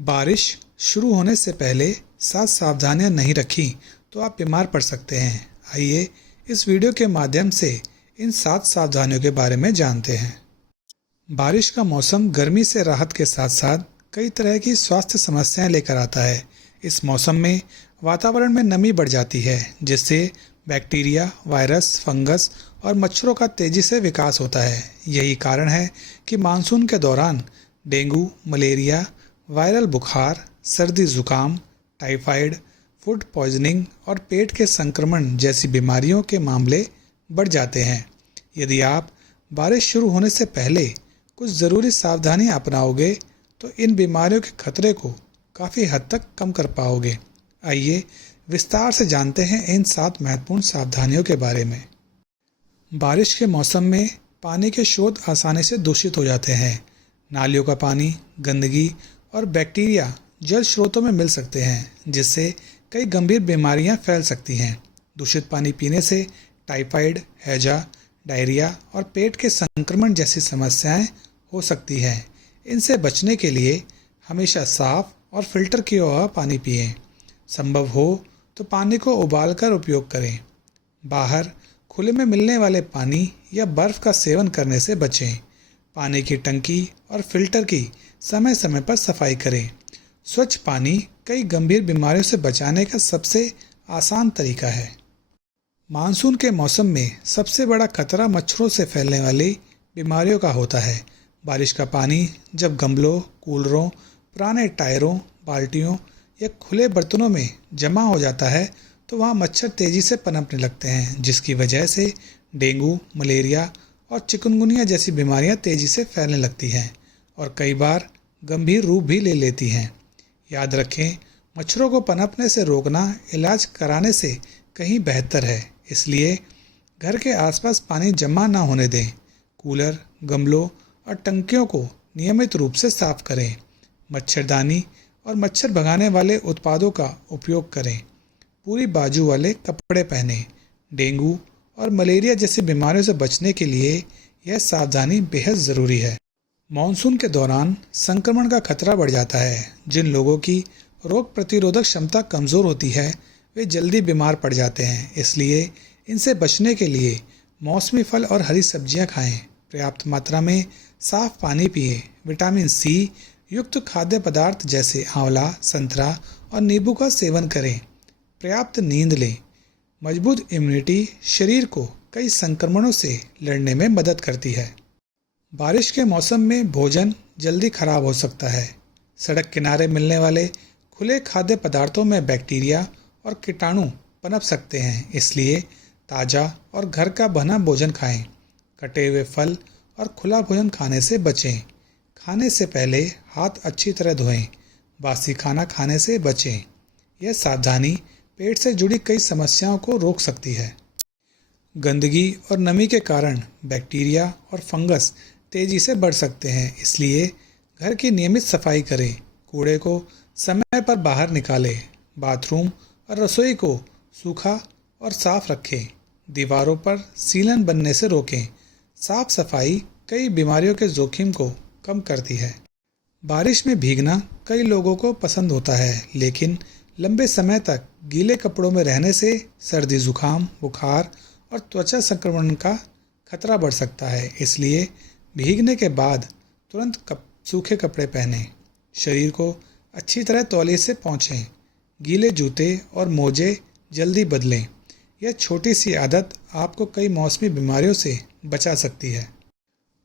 बारिश शुरू होने से पहले 7 सावधानियां नहीं रखी तो आप बीमार पड़ सकते हैं। आइए इस वीडियो के माध्यम से इन 7 सावधानियों के बारे में जानते हैं। बारिश का मौसम गर्मी से राहत के साथ साथ कई तरह की स्वास्थ्य समस्याएं लेकर आता है। इस मौसम में वातावरण में नमी बढ़ जाती है, जिससे बैक्टीरिया, वायरस, फंगस और मच्छरों का तेजी से विकास होता है। यही कारण है कि मानसून के दौरान डेंगू, मलेरिया, वायरल बुखार, सर्दी जुकाम, टाइफाइड, फूड पॉइजनिंग और पेट के संक्रमण जैसी बीमारियों के मामले बढ़ जाते हैं। यदि आप बारिश शुरू होने से पहले कुछ ज़रूरी सावधानियां अपनाओगे तो इन बीमारियों के खतरे को काफ़ी हद तक कम कर पाओगे। आइए विस्तार से जानते हैं इन 7 महत्वपूर्ण सावधानियों के बारे में। बारिश के मौसम में पानी के स्रोत आसानी से दूषित हो जाते हैं। नालियों का पानी, गंदगी और बैक्टीरिया जल स्रोतों में मिल सकते हैं, जिससे कई गंभीर बीमारियां फैल सकती हैं। दूषित पानी पीने से टाइफाइड, हैजा, डायरिया और पेट के संक्रमण जैसी समस्याएं हो सकती हैं। इनसे बचने के लिए हमेशा साफ और फिल्टर किया हुआ पानी पिएं। संभव हो तो पानी को उबालकर उपयोग करें। बाहर खुले में मिलने वाले पानी या बर्फ़ का सेवन करने से बचें। पानी की टंकी और फिल्टर की समय समय पर सफाई करें। स्वच्छ पानी कई गंभीर बीमारियों से बचाने का सबसे आसान तरीका है। मानसून के मौसम में सबसे बड़ा खतरा मच्छरों से फैलने वाली बीमारियों का होता है। बारिश का पानी जब गमलों, कूलरों, पुराने टायरों, बाल्टियों या खुले बर्तनों में जमा हो जाता है तो वहाँ मच्छर तेज़ी से पनपने लगते हैं, जिसकी वजह से डेंगू, मलेरिया और चिकनगुनिया जैसी बीमारियां तेज़ी से फैलने लगती हैं और कई बार गंभीर रूप भी ले लेती हैं। याद रखें, मच्छरों को पनपने से रोकना इलाज कराने से कहीं बेहतर है, इसलिए घर के आसपास पानी जमा ना होने दें। कूलर, गमलों और टंकियों को नियमित रूप से साफ करें। मच्छरदानी और मच्छर भगाने वाले उत्पादों का उपयोग करें। पूरी बाजू वाले कपड़े पहनें। डेंगू और मलेरिया जैसी बीमारियों से बचने के लिए यह सावधानी बेहद ज़रूरी है। मॉनसून के दौरान संक्रमण का खतरा बढ़ जाता है। जिन लोगों की रोग प्रतिरोधक क्षमता कमज़ोर होती है वे जल्दी बीमार पड़ जाते हैं, इसलिए इनसे बचने के लिए मौसमी फल और हरी सब्जियां खाएं। पर्याप्त मात्रा में साफ पानी पिएं। विटामिन सी युक्त खाद्य पदार्थ जैसे आंवला, संतरा और नींबू का सेवन करें। पर्याप्त नींद लें। मजबूत इम्यूनिटी शरीर को कई संक्रमणों से लड़ने में मदद करती है। बारिश के मौसम में भोजन जल्दी खराब हो सकता है। सड़क किनारे मिलने वाले खुले खाद्य पदार्थों में बैक्टीरिया और कीटाणु पनप सकते हैं, इसलिए ताज़ा और घर का बना भोजन खाएं। कटे हुए फल और खुला भोजन खाने से बचें। खाने से पहले हाथ अच्छी तरह धोएं। बासी खाना खाने से बचें। यह सावधानी पेट से जुड़ी कई समस्याओं को रोक सकती है। गंदगी और नमी के कारण बैक्टीरिया और फंगस तेज़ी से बढ़ सकते हैं, इसलिए घर की नियमित सफाई करें। कूड़े को समय पर बाहर निकालें। बाथरूम और रसोई को सूखा और साफ रखें। दीवारों पर सीलन बनने से रोकें। साफ सफाई कई बीमारियों के जोखिम को कम करती है। बारिश में भीगना कई लोगों को पसंद होता है, लेकिन लंबे समय तक गीले कपड़ों में रहने से सर्दी, जुकाम, बुखार और त्वचा संक्रमण का खतरा बढ़ सकता है, इसलिए भीगने के बाद तुरंत सूखे कपड़े पहनें। शरीर को अच्छी तरह तौलिए से पोंछें। गीले जूते और मोजे जल्दी बदलें। यह छोटी सी आदत आपको कई मौसमी बीमारियों से बचा सकती है।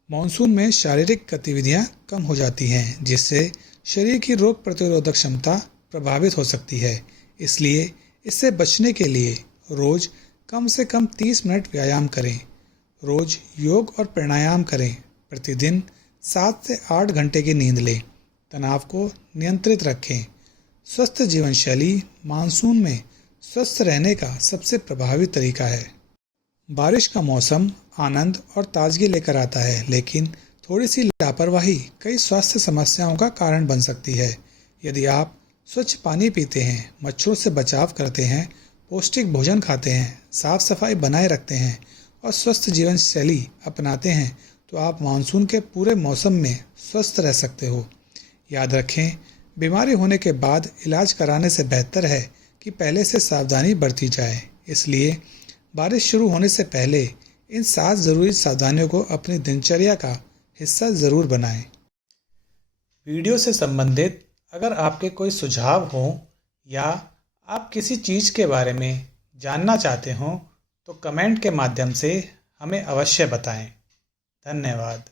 मॉनसून में शारीरिक गतिविधियां कम हो जाती हैं, जिससे शरीर की रोग प्रतिरोधक क्षमता प्रभावित हो सकती है, इसलिए इससे बचने के लिए रोज़ कम से कम 30 मिनट व्यायाम करें। रोज़ योग और प्राणायाम करें। प्रतिदिन 7 से 8 घंटे की नींद लें। तनाव को नियंत्रित रखें। स्वस्थ जीवन शैली मानसून में स्वस्थ रहने का सबसे प्रभावी तरीका है। बारिश का मौसम आनंद और ताजगी लेकर आता है, लेकिन थोड़ी सी लापरवाही कई स्वास्थ्य समस्याओं का कारण बन सकती है। यदि आप स्वच्छ पानी पीते हैं, मच्छरों से बचाव करते हैं, पौष्टिक भोजन खाते हैं, साफ सफाई बनाए रखते हैं और स्वस्थ जीवन शैली अपनाते हैं तो आप मानसून के पूरे मौसम में स्वस्थ रह सकते हो। याद रखें, बीमारी होने के बाद इलाज कराने से बेहतर है कि पहले से सावधानी बरती जाए। इसलिए बारिश शुरू होने से पहले इन 7 ज़रूरी सावधानियों को अपनी दिनचर्या का हिस्सा ज़रूर बनाएं। वीडियो से संबंधित अगर आपके कोई सुझाव हों या आप किसी चीज़ के बारे में जानना चाहते हों तो कमेंट के माध्यम से हमें अवश्य बताएं। धन्यवाद।